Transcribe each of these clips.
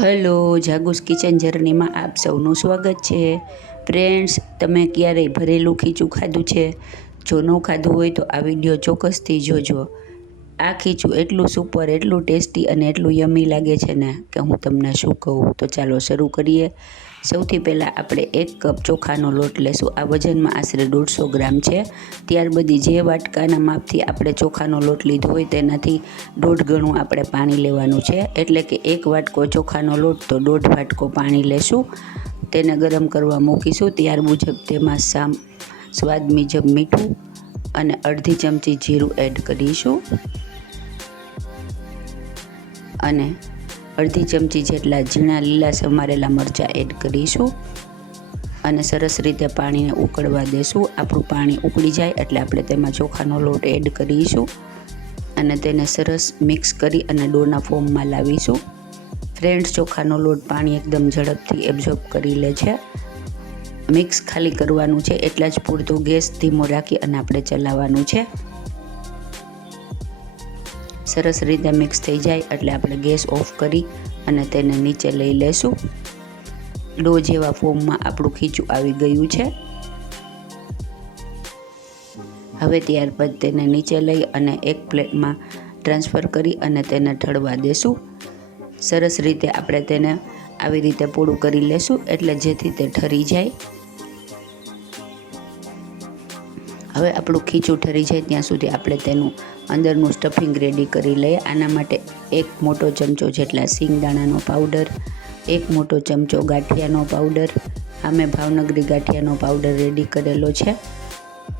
Hello, જાગુસ kitchen જર્નીમાં આપ સૌનું સ્વાગત છે. ફ્રેન્ડ્સ, તમે ક્યારેય ભરેલું ખીચું ખાધું છે? જો ન ખાધું હોય તો આ વીડિયો ચોક્કસથી જોજો. આ ખીચું એટલું સુપર એટલું ટેસ્ટી અને એટલું યમી લાગે છે ને, કે હું તમને શું કહું? તો ચાલો શરૂ કરીએ. સૌથી પહેલાં આપણે એક કપ ચોખાનો લોટ લેશું. આ વજનમાં આશરે દોઢસો ગ્રામ છે. ત્યાર બધી જે વાટકાના માપથી આપણે ચોખાનો લોટ લીધો હોય તેનાથી દોઢ ગણું આપણે પાણી લેવાનું છે. એટલે કે એક વાટકો ચોખાનો લોટ તો દોઢ વાટકો પાણી લેશું. તેને ગરમ કરવા મૂકીશું. ત્યાર મુજબ તેમાં સામ સ્વાદ મુજબ મીઠું અને અડધી ચમચી જીરું એડ કરીશું. અને અડધી ચમચી જેટલા ઝીણા લીલા સમારેલા મરચાં એડ કરીશું. અને સરસ રીતે પાણીને ઉકળવા દેશું. આપણું પાણી ઉકળી જાય એટલે આપણે તેમાં ચોખાનો લોટ એડ કરીશું. અને તેને સરસ મિક્સ કરી અને ડોના ફોર્મમાં લાવીશું. ફ્રેન્ડ્સ ચોખાનો લોટ પાણી એકદમ ઝડપથી એબ્ઝોર્બ કરી લે છે. મિક્સ ખાલી કરવાનું છે. એટલા જ પૂરતો ગેસ ધીમો રાખી અને આપણે ચલાવવાનું છે. સરસ રીતે મિક્સ થઈ જાય એટલે આપણે ગેસ ઓફ કરી અને તેને નીચે લઈ લેશું. ડો જેવા ફોર્મમાં આપણું ખીચું આવી ગયું છે. હવે ત્યારબાદ તેને નીચે લઈ અને એક પ્લેટમાં ટ્રાન્સફર કરી અને તેને ઠળવા દેશું. સરસ રીતે આપણે તેને આવી રીતે પૂરું કરી લેશું એટલે જેથી તે ઠરી જાય. હવે આપણું ખીચું ઠરી જાય ત્યાં સુધી આપણે તેનું અંદરનું સ્ટફિંગ રેડી કરી લઈએ. આના માટે એક મોટો ચમચો જેટલા સિંગદાણાનો પાવડર એક મોટો ચમચો ગાંઠિયાનો પાવડર આ મેં ભાવનગરી ગાંઠિયાનો પાવડર રેડી કરેલો છે.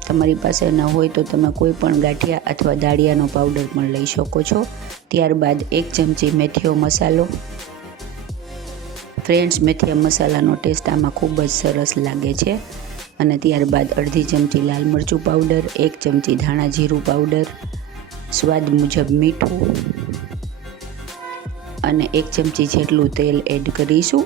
તમારી પાસે ન હોય તો તમે કોઈ પણ ગાંઠિયા અથવા દાળિયાનો પાવડર પણ લઈ શકો છો. ત્યારબાદ એક ચમચી મેથીઓ મસાલો. ફ્રેન્ડ્સ મેથીયા મસાલાનો ટેસ્ટ આમાં ખૂબ જ સરસ લાગે છે. અને ત્યારબાદ અડધી ચમચી લાલ મરચું પાવડર, એક ચમચી ધાણા જીરું પાવડર, સ્વાદ મુજબ મીઠું અને એક ચમચી જેટલું તેલ એડ કરીશું.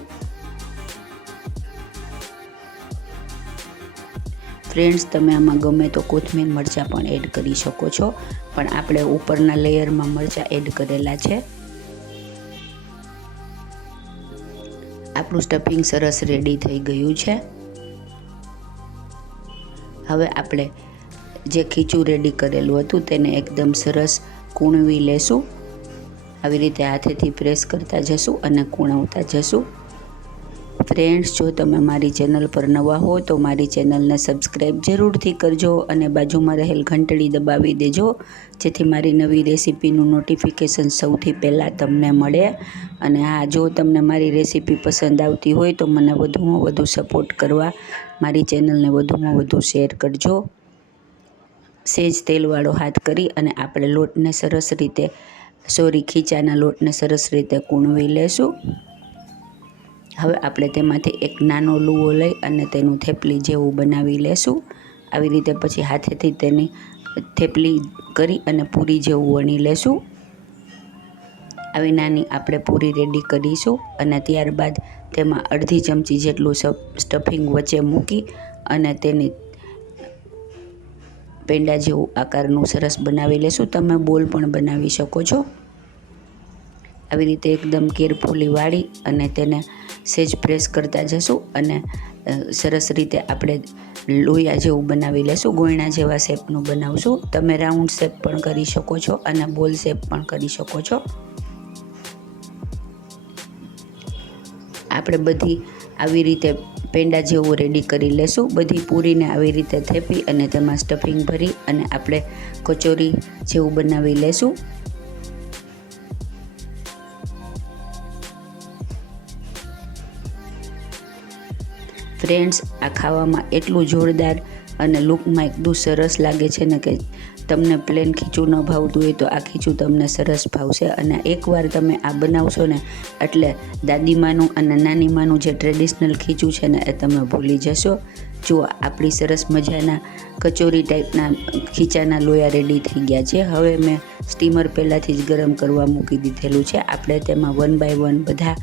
ફ્રેન્ડ્સ, તમે આમાં ગમે તો કોથમીર મરચાં પણ એડ કરી શકો છો, પણ આપણે ઉપરના લેયરમાં મરચાં એડ કરેલા છે. આપણું સ્ટફિંગ સરસ રેડી થઈ ગયું છે. હવે આપણે જે ખીચું રેડી કરેલું હતું તેને એકદમ સરસ કૂણવી લેશું. આવી રીતે હાથેથી પ્રેસ કરતા જશું અને કૂણવતા જશું. ફ્રેન્ડ્સ જો તમે મારી ચેનલ પર નવા હો, તો મારી ચેનલને સબસ્ક્રાઈબ જરૂરથી કરજો અને બાજુમાં રહેલ ઘંટડી દબાવી દેજો, જેથી મારી નવી રેસીપીનું નોટિફિકેશન સૌથી પહેલાં તમને મળે. અને હા, જો તમને મારી રેસીપી પસંદ આવતી હોય, તો મને વધુમાં વધુ સપોર્ટ કરવા. મારી ચેનલને વધુમાં વધુ શેર કરજો. સેજ તેલવાળો હાથ કરી અને આપણે લોટને સરસ રીતે સોરી ખીચાના લોટને સરસ રીતે કૂણવી લેશું. હવે આપણે તેમાંથી એક નાનો લૂવો લઈ અને તેનું થેપલી જેવું બનાવી લેશું. આવી રીતે પછી હાથેથી તેની થેપલી કરી અને પૂરી જેવું વણી લેશું. આવી નાની આપણે પૂરી રેડી કરીશું અને ત્યારબાદ તેમાં અડધી ચમચી જેટલું સ્ટફિંગ વચ્ચે મૂકી અને તેની પેંડા જેવું આકારનું સરસ બનાવી લેશું. તમે બોલ પણ બનાવી શકો છો. આવી રીતે એકદમ કેરફુલી વાળી અને તેને સેજ પ્રેસ કરતા જશું અને સરસ રીતે આપણે લોયા જેવું બનાવી લેશું, ગોયણા જેવા શેપનું બનાવશું. તમે રાઉન્ડ શેપ પણ કરી શકો છો અને બોલ શેપ પણ કરી શકો છો. આપણે બધી આવી રીતે પેંડા જેવું રેડી કરી લેશું. બધી પૂરીને આવી રીતે થેપી અને તેમાં સ્ટફિંગ ભરી અને આપણે કચોરી જેવું બનાવી લેશું. ફ્રેન્ડ્સ આ ખાવામાં એટલું જોરદાર અને લુકમાં એકદમ સરસ લાગે છે ને કે તમને પ્લેન ખીચું ન ભાવતું હોય તો આ ખીચું તમને સરસ ભાવશે. અને એકવાર તમે આ બનાવશો ને, એટલે દાદીમાનું અને નાનીમાનું જે ટ્રેડિશનલ ખીચું છે ને, એ તમે ભૂલી જશો. જુઓ, આપણી સરસ મજાના કચોરી ટાઈપના ખીચાના લોયા રેડી થઈ ગયા છે. હવે મેં સ્ટીમર પહેલાંથી જ ગરમ કરવા મૂકી દીધેલું છે. આપણે તેમાં વન બાય વન બધા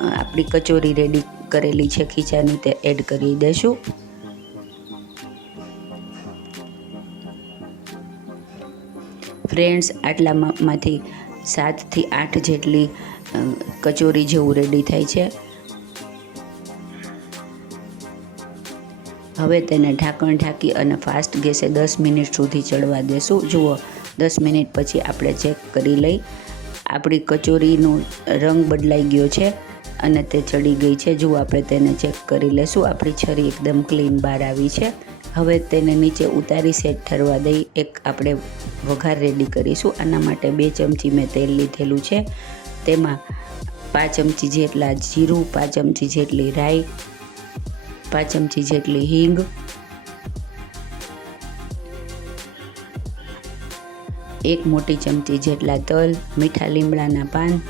આપણી કચોરી રેડી કરેલી છે. ખીચાની તે એડ કરી દઈશું. ફ્રેન્ડ્સ આટલામાંથી સાતથી આઠ જેટલી કચોરી જેવું રેડી થાય છે. હવે તેને ઢાંકણ ઢાંકી અને ફાસ્ટ ગેસે દસ મિનિટ સુધી ચડવા દેશું. જુઓ દસ મિનિટ પછી આપણે ચેક કરી લઈ. આપણી કચોરીનો રંગ બદલાઈ ગયો છે અને તે ચડી ગઈ છે. જુઓ, આપણે તેને ચેક કરી લેશું. આપણી છરી એકદમ ક્લીન બહાર આવી છે. હવે તેને નીચે ઉતારી સેટ ઠરવા દઈ. એક આપણે વઘાર રેડી કરીશું. આના માટે બે ચમચી મેં તેલ લીધેલું છે. તેમાં પાંચ ચમચી જેટલા જીરું, પાંચ ચમચી જેટલી રાઈ, પાંચ ચમચી જેટલી હિંગ એક મોટી ચમચી જેટલા તલ, મીઠા લીમડાના પાન.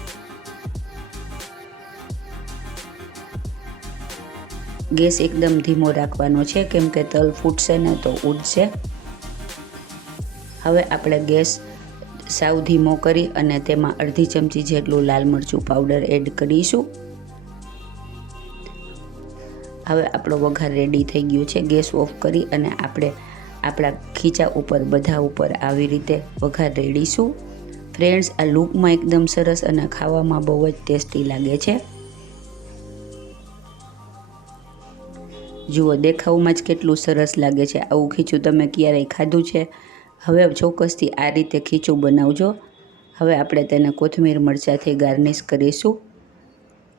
ગેસ એકદમ ધીમો રાખવાનો છે, કેમ કે તલ ફૂટશે ને તો ઉડશે. હવે આપણે ગેસ સાવ ધીમો કરી અને તેમાં અડધી ચમચી જેટલું લાલ મરચું પાવડર એડ કરીશું. હવે આપણો વઘાર રેડી થઈ ગયો છે, ગેસ ઓફ કરી અને આપણે આપણા ખીચા ઉપર, બધા ઉપર આવી રીતે વઘાર રેડીશું. ફ્રેન્ડ્સ આ લૂકમાં એકદમ સરસ અને ખાવામાં બહુ જ ટેસ્ટી લાગે છે. જુઓ, દેખાવમાં જ કેટલું સરસ લાગે છે. આવું ખીચું તમે ક્યારેય ખાધું છે? હવે ચોક્કસથી આ રીતે ખીચું બનાવજો. હવે આપણે તેને કોથમીર મરચાંથી ગાર્નિશ કરીશું.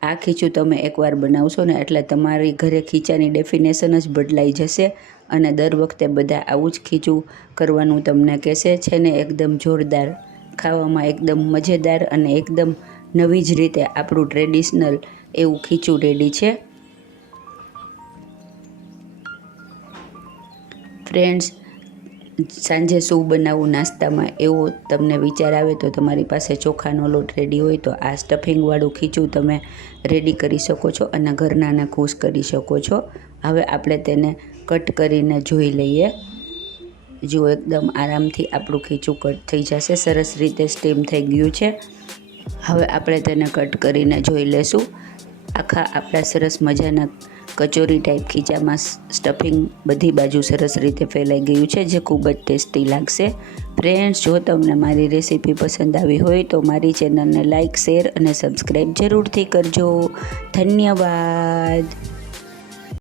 આ ખીચું તમે એકવાર બનાવશો ને એટલે તમારી ઘરે ખીચાની ડેફિનેશન જ બદલાઈ જશે અને દર વખતે બધા આવું જ ખીચું કરવાનું તમને કહેશે. છે ને એકદમ જોરદાર, ખાવામાં એકદમ મજેદાર અને એકદમ નવી જ રીતે આપણું ટ્રેડિશનલ એવું ખીચું રેડી છે. ફ્રેન્ડ્સ સાંજે શું બનાવવું નાસ્તામાં એવો તમને વિચાર આવે તો તમારી પાસે ચોખાનો લોટ રેડી હોય તો આ સ્ટફિંગવાળું ખીચું તમે રેડી કરી શકો છો અને ઘરનાને ખુશ કરી શકો છો. હવે આપણે તેને કટ કરીને જોઈ લઈએ. જો એકદમ આરામથી આપણું ખીચું કટ થઈ જશે, સરસ રીતે સ્ટીમ થઈ ગયું છે. હવે આપણે તેને કટ કરીને જોઈ લેશું આખા આપણા સરસ મજાના કચોરી ટાઈપ ખીચામાં સ્ટફિંગ બધી બાજુ સરસ રીતે ફેલાઈ ગયું છે, જે ખૂબ જ ટેસ્ટી લાગશે. ફ્રેન્ડ્સ જો તમને મારી રેસીપી પસંદ આવી હોય તો મારી ચેનલને લાઇક શેર અને સબસ્ક્રાઈબ જરૂરથી કરજો. ધન્યવાદ.